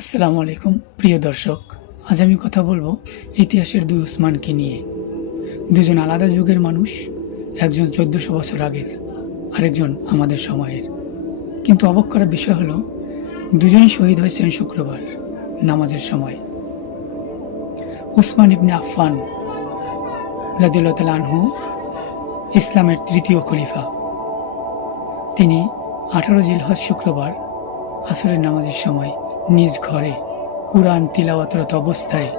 আসসালামু আলাইকুম প্রিয় দর্শক। আজ আমি কথা বলবো ইতিহাসের দুই উসমানকে নিয়ে। দুজন আলাদা যুগের মানুষ, একজন 1400 বছর আগের, আরেকজন আমাদের সময়ের। কিন্তু অবাক করার বিষয় হলো দুজনই শহীদ হয়েছেন শুক্রবার নামাজের সময়। উসমান ইবনে আফফান রাদিয়াল্লাহু তাআলা আনহু ইসলামের তৃতীয় খলিফা। তিনি 18 জিলহজ শুক্রবার আসরের নামাজের সময় নিজ ঘরে কুরআন তিলাওয়াতরত অবস্থায়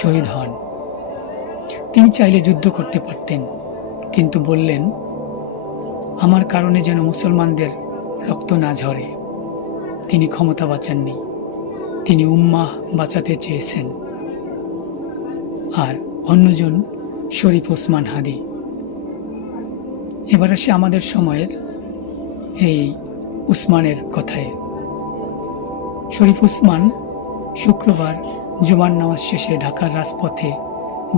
শহীদ হন। তিনি চাইলে যুদ্ধ করতে পারতেন, কিন্তু বললেন, আমার কারণে যেন মুসলমানদের রক্ত না ঝরে। তিনি ক্ষমতা বাঁচাননি, তিনি উম্মাহ বাঁচাতে চেয়েছেন। আর অন্যজন শরীফ ওসমান হাদি। এবার আসে আমাদের সময়ের এই উসমানের কথায়। শরীফ উসমান শুক্রবার জুমার নামাজ শেষে ঢাকার রাজপথে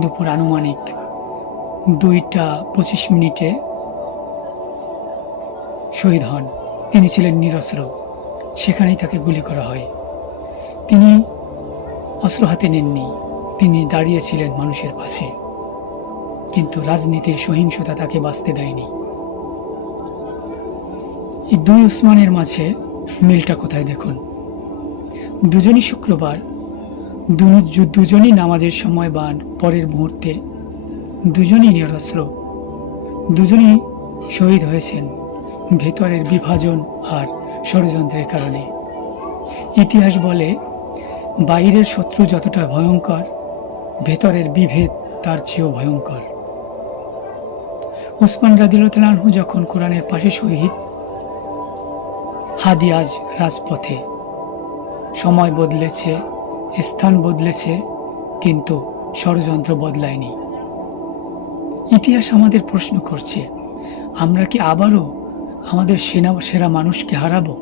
দুপুর আনুমানিক 2টা 25 শহীদ হন। তিনি ছিলেন নিরস্ত্র, সেখানেই তাকে গুলি করা হয়। তিনি অস্ত্র হাতে নেননি, তিনি দাঁড়িয়েছিলেন মানুষের পাশে, কিন্তু রাজনীতির সহিংসতা তাকে বাঁচতে দেয়নি। এই দুই উসমানের মাঝে মিলটা কোথায় দেখুন। দুজনই শুক্রবার দুজনই নামাজের সময় বা পরের মুহূর্তে দুজনই নিরস্ত্র, দুজনই শহীদ হয়েছেন ভেতরের বিভাজন আর ষড়যন্ত্রের কারণে। ইতিহাস বলে, বাইরের শত্রু যতটা ভয়ঙ্কর, ভেতরের বিভেদ তার চেয়েও ভয়ঙ্কর। উসমান রাদিয়াল্লাহু তাআলা আনহু যখন কোরআনের পাশে শহীদ, হাদি আজ রাজপথে। সময় বদলেছে, স্থান বদলেছে, কিন্তু ষড়যন্ত্র বদলায়নি। ইতিহাস আমাদের প্রশ্ন করছে, আমরা কি আবারও আমাদের সেরা মানুষকে হারাবো?